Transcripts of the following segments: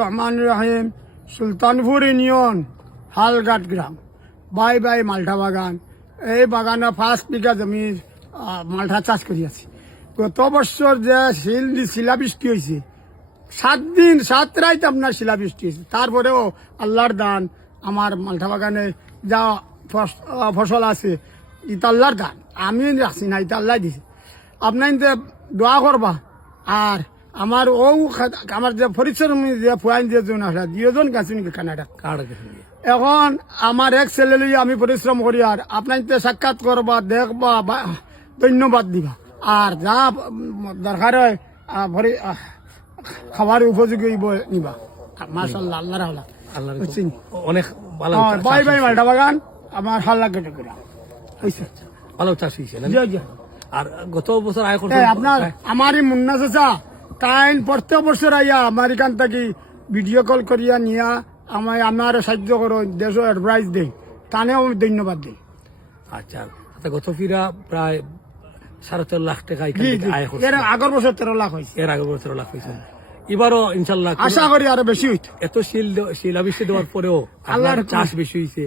Rahman Rahim, Sultanpur union, Halghat গ্রাম। বাই বাই মালটা বাগান। এই বাগানে পাঁচ বিঘা জমি মালটা চাষ করি আছি গত বছর যে শিল শিলাবৃষ্টি হয়েছে সাত দিন, সাত রাত আপনার শিলাবৃষ্টি হয়েছে তারপরেও আল্লাহর দান, আমার মালটা বাগানে যা ফসল আছে ইটা আল্লাহর দান। আমি রাখছি না ইটা আল্লাহ দিছে। আপনার দোয়া করবা। আর আমার ও আমার যে পরিশ্রমী যে ফুয়াইন যে জন আছে দুজন গেছে কানাডা? কার্ড এখন আমার এক ছেলে লইয়া আমি পরিশ্রম করি আর আপনার তো সাক্ষাৎ করবা দেখবা বা ধন্যবাদ দিবা। আর যা দরকার হয় খাবার উপযোগী নিবা। মাসাল্লাহ আল্লাহ আল্লাহ অনেক ভালো হ্যাঁ, বাই বাই। মালটা বাগান আমার হাল্লা কেটে করে ভালো চাষ হয়েছে। আর গত বছর আয় করতে এই আপনার আমারই মুন্না চাচা তাই প্রত্যেক বছর আইয়া আমার এখান থেকে ভিডিও কল করিয়া নিয়া আমায় আমার সাহায্য করো দেশ অ্যাডভাইস দেই। তানেও ধন্যবাদ দিই। আচ্ছা আচ্ছা, গত ফিরা প্রায় সাড়ে চার লাখ টাকা এর আগের বছর তেরো লাখ হয়েছে। এর আগের বছর লাখ হয়েছে। এবারও ইনশাল্লাহ আশা করি আরও বেশি হইতো। এত শিল শিলাবৃষ্টি দেওয়ার পরেও আল্লাহর। চাষ বেশি হয়েছে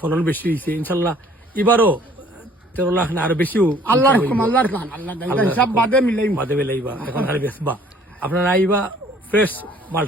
ফলন বেশি হয়েছে ইনশাল্লাহ এবারও তেরো লাখ না আরও বেশিও আল্লাহর হুকুম আল্লাহর দান আল্লাহ হিসাব বাদে মিলাই বাদে মিলাইবা। এখন আর বেসবা আপনারা আইবা ফ্রেশ মাল